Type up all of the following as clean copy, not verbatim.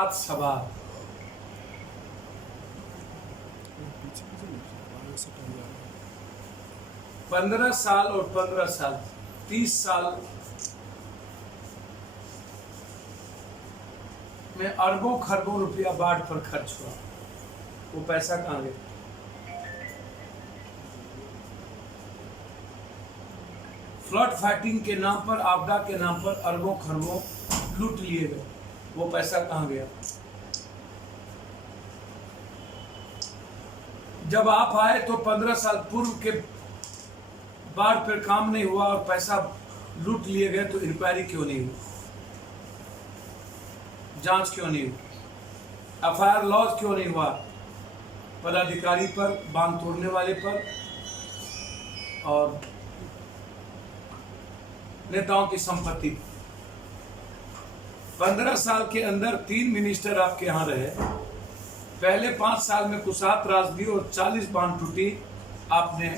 साथ सवार। 15 साल और 15 साल 30 साल में अरबों खरबों रुपया बाढ़ पर खर्च हुआ। वो पैसा कहाँ गया? फ्लड फाइटिंग के नाम पर, आपदा के नाम पर अरबों खरबों लूट लिए गए। वो पैसा कहाँ गया? जब आप आए तो 15 साल पूर्व के बाढ़ पर काम नहीं हुआ और पैसा लूट लिए गए, तो इंक्वायरी क्यों नहीं हुई? जांच क्यों नहीं हुई? एफआईआर लॉज क्यों नहीं हुआ? पदाधिकारी पर, बांध तोड़ने वाले पर और नेताओं की संपत्ति। 15 साल के अंदर 3 मिनिस्टर आपके यहां रहे। पहले 5 साल में कुसात त्रासदी और 40 बांध टूटी। आपने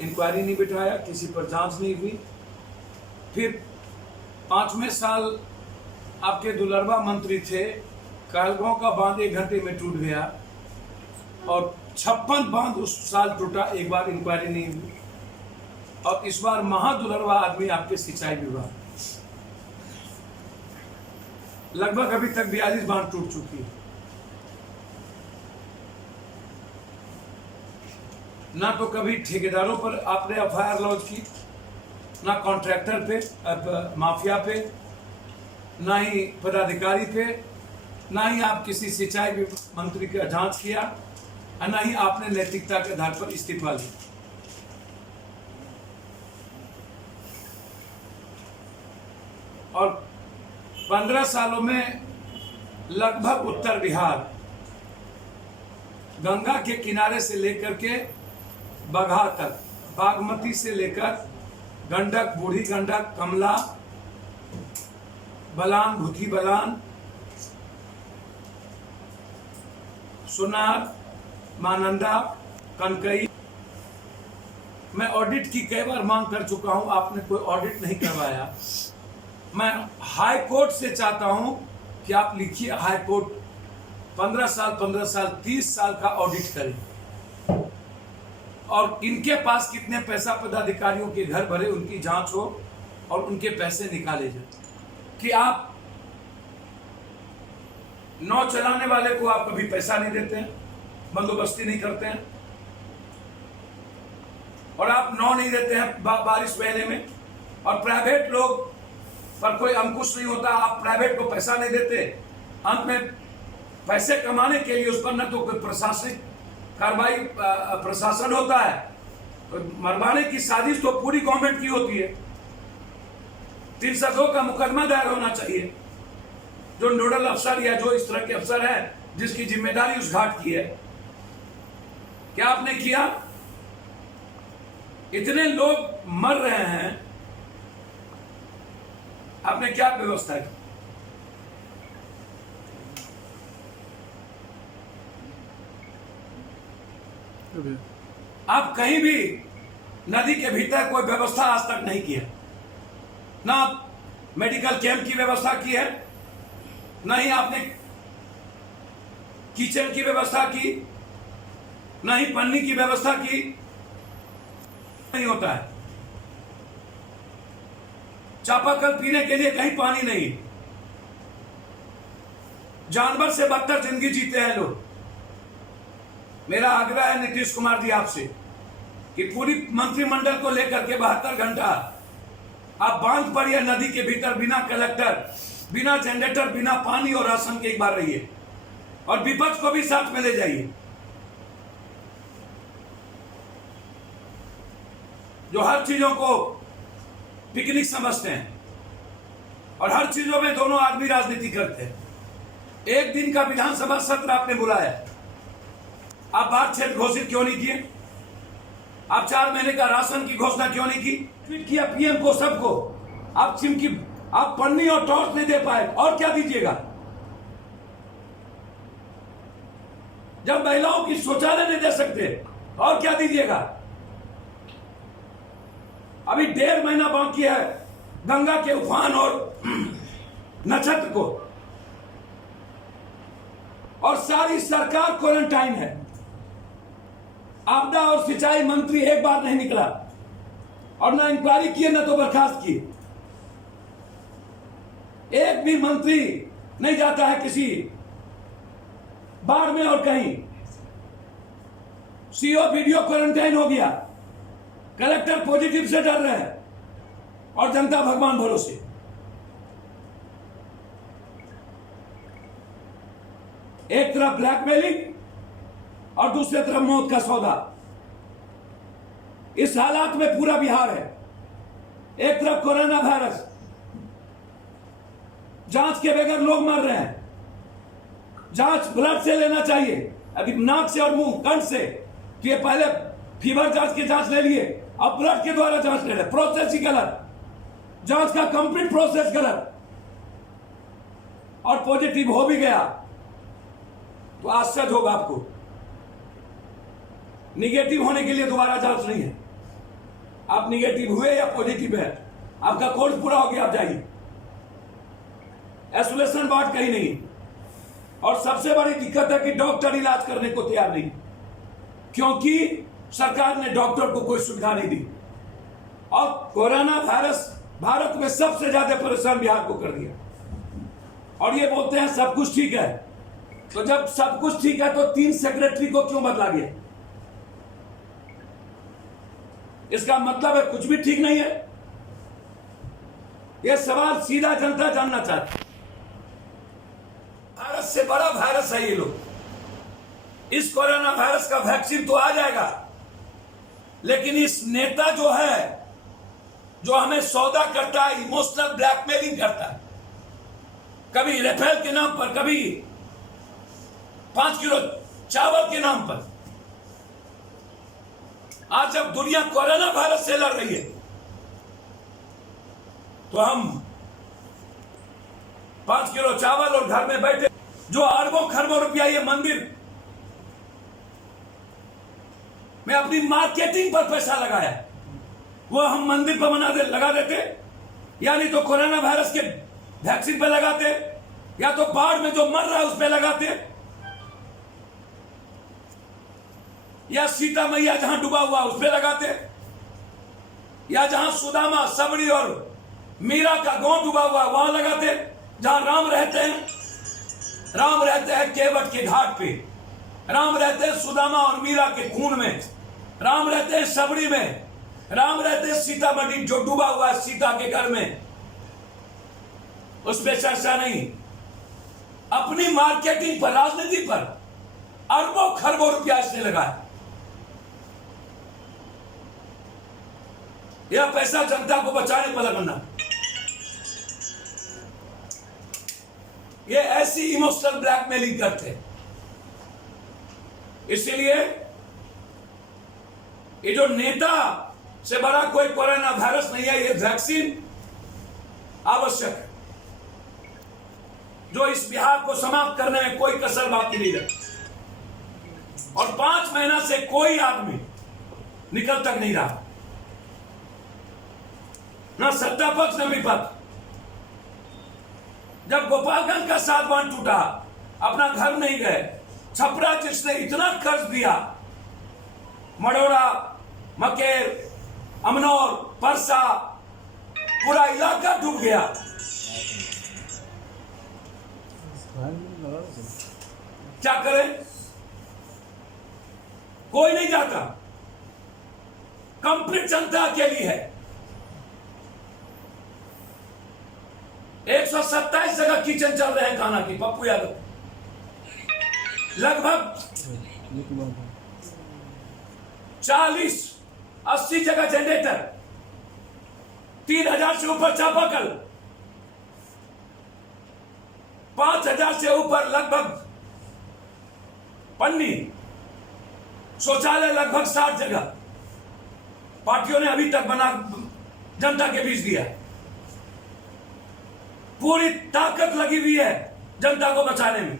इंक्वायरी नहीं बिठाया, किसी पर जांच नहीं हुई। फिर 5वें साल आपके दुलरबा मंत्री थे, कहलगांव का बांध 1 घंटे में टूट गया और 56 बांध उस साल टूटा, एक बार इंक्वायरी नहीं हुई। और इस बार महादुलरबा आदमी आपके सिंचाई विभाग, लगभग अभी तक 42 बांध टूट चुकी है। ना तो कभी ठेकेदारों पर आपने एफआईआर लॉन्च की, ना कॉन्ट्रैक्टर पे, माफिया पे, ना ही पदाधिकारी पे, ना ही आप किसी सिंचाई मंत्री का जांच किया, और ना ही आपने नैतिकता के आधार पर इस्तीफा लिया। और 15 सालों में लगभग उत्तर बिहार, गंगा के किनारे से लेकर के बगहा तक, बागमती से लेकर गंडक, बूढ़ी गंडक, कमला बलान, भूथी बलान, सुनार, मानंदा, कनकई, मैं ऑडिट की कई बार मांग कर चुका हूं, आपने कोई ऑडिट नहीं करवाया। मैं हाई कोर्ट से चाहता हूं कि आप लिखिए, हाई कोर्ट 15 साल 30 साल का ऑडिट करें और इनके पास कितने पैसा पदाधिकारियों के घर भरे, उनकी जांच हो और उनके पैसे निकाले जाए। कि आप नाव चलाने वाले को आप कभी पैसा नहीं देते हैं, बंदोबस्ती नहीं करते हैं, और आप नाव नहीं देते हैं बारिश महीने में, और प्राइवेट लोग पर कोई अंकुश नहीं होता, आप प्राइवेट को पैसा नहीं देते। अंत में पैसे कमाने के लिए उस पर न तो कोई प्रशासनिक कार्रवाई, प्रशासन होता है, तो मरवाने की साजिश तो पूरी गवर्नमेंट की होती है। 302 का मुकदमा दायर होना चाहिए। जो नोडल अफसर या जो इस तरह के अफसर है जिसकी जिम्मेदारी उस घाट की है, क्या आपने किया? इतने लोग मर रहे हैं, आपने क्या व्यवस्था की? आप कहीं भी नदी के भीतर कोई व्यवस्था आज तक नहीं की है। ना मेडिकल कैंप की व्यवस्था की है, ना ही आपने किचन की व्यवस्था की, ना ही पन्नी की व्यवस्था की। नहीं होता है। चापाकल पीने के लिए कहीं पानी नहीं। जानवर से बदतर जिंदगी जीते हैं लोग। मेरा आग्रह है नीतीश कुमार जी आपसे कि पूरी मंत्रिमंडल को लेकर के 72 घंटा आप बांध पर या नदी के भीतर बिना कलेक्टर, बिना जनरेटर, बिना पानी और राशन के एक बार रहिए, और विपक्ष को भी साथ में ले जाइए। जो हर चीजों को पिकनिक समझते हैं और हर चीजों में दोनों आदमी राजनीति करते हैं। एक दिन का विधानसभा सत्र आपने बुलाया, आप बाढ़ क्षेत्र घोषित क्यों नहीं किए? आप 4 महीने का राशन की घोषणा क्यों नहीं की? ट्वीट किया पीएम को, सबको। आप चिमकी, आप पन्नी और टॉर्च नहीं दे पाए, और क्या दीजिएगा? जब महिलाओं की शौचालय नहीं दे सकते, और क्या दीजिएगा? अभी 1.5 महीना बाकी है गंगा के उफान और नक्षत्र को। और सारी सरकार क्वारंटाइन है। आपदा और सिंचाई मंत्री एक बार नहीं निकला और ना इंक्वायरी किए ना तो बर्खास्त किए। एक भी मंत्री नहीं जाता है किसी बाढ़ में और कहीं। सीओ वीडियो क्वारंटाइन हो गया, कलेक्टर पॉजिटिव से डर रहे हैं और जनता भगवान भरोसे। एक तरफ ब्लैकमेलिंग और दूसरी तरफ मौत का सौदा। इस हालात में पूरा बिहार है। एक तरफ कोरोना वायरस, जांच के बगैर लोग मर रहे हैं। जांच ब्लड से लेना चाहिए, अभी नाक से और मुंह कंठ से। तो ये पहले फीवर जांच की जांच ले लिए, अब ब्लड के द्वारा जांच ले रहे। प्रोसेस ही गलत, जांच का कंप्लीट प्रोसेस गलत। और पॉजिटिव हो भी गया तो आश्चर्य होगा आपको। निगेटिव होने के लिए दोबारा जांच नहीं है। आप निगेटिव हुए या पॉजिटिव है, आपका कोर्स पूरा हो गया, आप जाइए। आइसोलेशन वार्ड कहीं नहीं। और सबसे बड़ी दिक्कत है कि डॉक्टर इलाज करने को तैयार नहीं, क्योंकि सरकार ने डॉक्टर को कोई सुविधा नहीं दी। और कोरोना वायरस भारत में सबसे ज्यादा परेशान बिहार को कर दिया। और ये बोलते हैं सब कुछ ठीक है। तो जब सब कुछ ठीक है तो 3 सेक्रेटरी को क्यों बदला गया? इसका मतलब है कुछ भी ठीक नहीं है। यह सवाल सीधा जनता जानना चाहती है। भारत से बड़ा वायरस है ये लोग। इस कोरोना वायरस का वैक्सीन तो आ जाएगा, लेकिन इस नेता जो है, जो हमें सौदा करता है, इमोशनल ब्लैकमेलिंग करता है, कभी राफेल के नाम पर, कभी 5 किलो चावल के नाम पर। आज जब दुनिया कोरोना वायरस से लड़ रही है तो हम 5 किलो चावल और घर में बैठे जो अरबों खरबों रुपया ये मंदिर में अपनी मार्केटिंग पर पैसा लगाया, वो हम मंदिर पर लगा देते, या नहीं तो कोरोना वायरस के वैक्सीन पे लगाते, या तो बाढ़ में जो मर रहा है उस पे लगाते, या सीता मैया जहां डूबा हुआ उस पे लगाते, या जहां सुदामा, सबरी और मीरा का गांव डूबा हुआ वहां लगाते। जहां राम रहते हैं केवट के घाट पे, राम रहते हैं सुदामा और मीरा के खून में, राम रहते हैं सबरी में, राम रहते हैं सीतामढ़ी जो डूबा हुआ है सीता के घर में, उस पर चर्चा नहीं। अपनी मार्केटिंग पर, राजनीति पर अरबों खरबों रुपया इसने लगाया। यह पैसा जनता को बचाने पर लगाना। ये ऐसी इमोशनल ब्लैकमेलिंग करते हैं। इसीलिए ये जो नेता से बड़ा कोई कोरोना वायरस नहीं है, ये वैक्सीन आवश्यक है, जो इस बिहार को समाप्त करने में कोई कसर बाकी नहीं रही। और 5 महीना से कोई आदमी निकल तक नहीं रहा, ना सत्ता पक्ष न विपक्ष। जब गोपालगंज का 7 बांध टूटा, अपना घर नहीं गए। छपरा जिसने इतना कर्ज दिया, मड़ौरा, मकेर, अमनौर, परसा, पूरा इलाका डूब गया। क्या करें? कोई नहीं जाता, कंप्लीट जनता अकेली है। 127 जगह किचन चल रहे हैं खाना की, पप्पू यादव। लगभग 40-80 जगह जनरेटर, 3000 से ऊपर चापाकल, 5000 से ऊपर लगभग पन्नी, शौचालय लगभग 60 जगह पार्टियों ने अभी तक बना जनता के बीच दिया। पूरी ताकत लगी हुई है जनता को बचाने में।